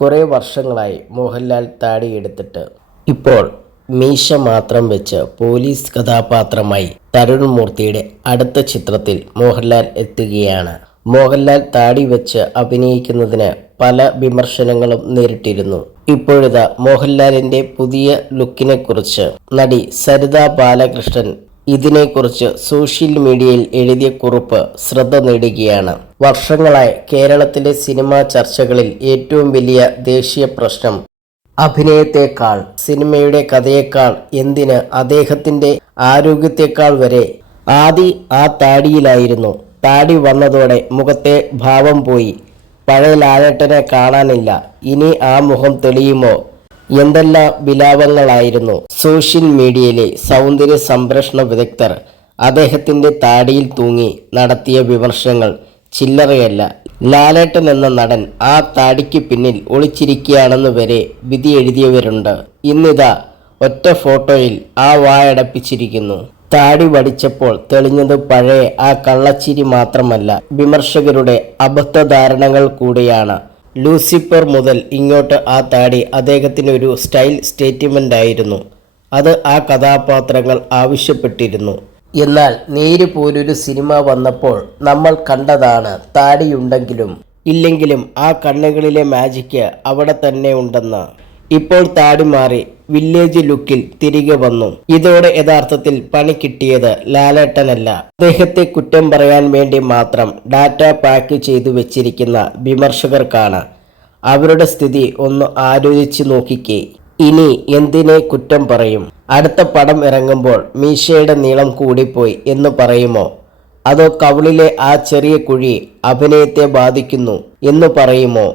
കുറേ വർഷങ്ങളായി മോഹൻലാൽ താടിയെടുത്തിട്ട്. ഇപ്പോൾ മീശ മാത്രം വെച്ച് പോലീസ് കഥാപാത്രമായി തരുൺ മൂർത്തിയുടെ അടുത്ത ചിത്രത്തിൽ മോഹൻലാൽ എത്തുകയാണ്. മോഹൻലാൽ താടി വെച്ച് അഭിനയിക്കുന്നതിന് പല വിമർശനങ്ങളും നേരിട്ടിരുന്നു. ഇപ്പോഴിതാ മോഹൻലാലിന്റെ പുതിയ ലുക്കിനെക്കുറിച്ച് നടി സരിത ബാലകൃഷ്ണൻ ഇതിനെക്കുറിച്ച് സോഷ്യൽ മീഡിയയിൽ എഴുതിയ കുറിപ്പ് ശ്രദ്ധ നേടുകയാണ്. വർഷങ്ങളായി കേരളത്തിലെ സിനിമാ ചർച്ചകളിൽ ഏറ്റവും വലിയ ദേശീയ പ്രശ്നം അഭിനയത്തെക്കാൾ സിനിമയുടെ കഥയേക്കാൾ എന്തിന് അദ്ദേഹത്തിന്റെ ആരോഗ്യത്തെക്കാൾ വരെ ആദി ആ താടിയിലായിരുന്നു. താടി വന്നതോടെ മുഖത്തെ ഭാവം പോയി. പഴയ ലാലേട്ടനെ കാണാനില്ല. ഇനി ആ മുഖം തെളിയുമോ? എന്തെല്ലാം വിലാപങ്ങളായിരുന്നു? സോഷ്യൽ മീഡിയയിലെ സൗന്ദര്യ സംരക്ഷണ വിദഗ്ധർ അദ്ദേഹത്തിന്റെ താടിയിൽ തൂങ്ങി നടത്തിയ വിമർശനങ്ങൾ ചില്ലറയല്ല. ലാലേട്ടൻ എന്ന നടൻ ആ താടിക്ക് പിന്നിൽ ഒളിച്ചിരിക്കുകയാണെന്ന് വരെ വിധി എഴുതിയവരുണ്ട്. ഇന്നിതാ ഒറ്റ ഫോട്ടോയിൽ ആ വായടപ്പിച്ചിരിക്കുന്നു താടി വടിച്ചപ്പോൾ തെളിഞ്ഞത് പഴയ ആ കള്ളച്ചിരി മാത്രമല്ല വിമർശകരുടെ അബദ്ധധാരണകൾ കൂടിയാണ് ലൂസിഫർ മുതൽ ഇങ്ങോട്ട് ആ താടി അദ്ദേഹത്തിന് ഒരു സ്റ്റൈൽ സ്റ്റേറ്റ്മെന്റ് ആയിരുന്നു അത് ആ കഥാപാത്രങ്ങൾ ആവശ്യപ്പെട്ടിരുന്നു. എന്നാൽ നേര് പോലൊരു സിനിമ വന്നപ്പോൾ നമ്മൾ കണ്ടതാണ് താടിയുണ്ടെങ്കിലും ഇല്ലെങ്കിലും ആ കണ്ണുകളിലെ മാജിക്ക് അവിടെ തന്നെ ഉണ്ടെന്ന്. ഇപ്പോൾ താടി മാറി വില്ലേജ് ലുക്കിൽ തിരികെ വന്നു. ഇതോടെ യഥാർത്ഥത്തിൽ പണി കിട്ടിയത് ലാലേട്ടനല്ല. അദ്ദേഹത്തെ കുറ്റം പറയാൻ വേണ്ടി മാത്രം ഡാറ്റ പാക്ക് ചെയ്തു വെച്ചിരിക്കുന്ന വിമർശകർക്കാണ് അവരുടെ സ്ഥിതി ഒന്ന് ആലോചിച്ച് നോക്കിക്കേ. ഇനി എന്തിനെ കുറ്റം പറയും? അടുത്ത പടം ഇറങ്ങുമ്പോൾ മീശയുടെ നീളം കൂടിപ്പോയി എന്ന് പറയുമോ? അതോ കവിളിലെ ആ ചെറിയ കുഴി അഭിനയത്തെ ബാധിക്കുന്നു എന്ന് പറയുമോ?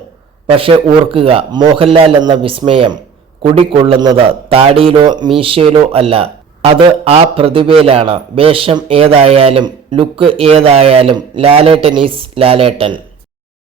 പക്ഷെ ഓർക്കുക മോഹൻലാൽ എന്ന വിസ്മയം കുടികൊള്ളുന്നത് താടിയിലോ മീശയിലോ അല്ല. അത് ആ പ്രതിഭയിലാണ്. വേഷം ഏതായാലും ലുക്ക് ഏതായാലും ലാലേട്ടൻ ഈസ് ലാലേട്ടൻ.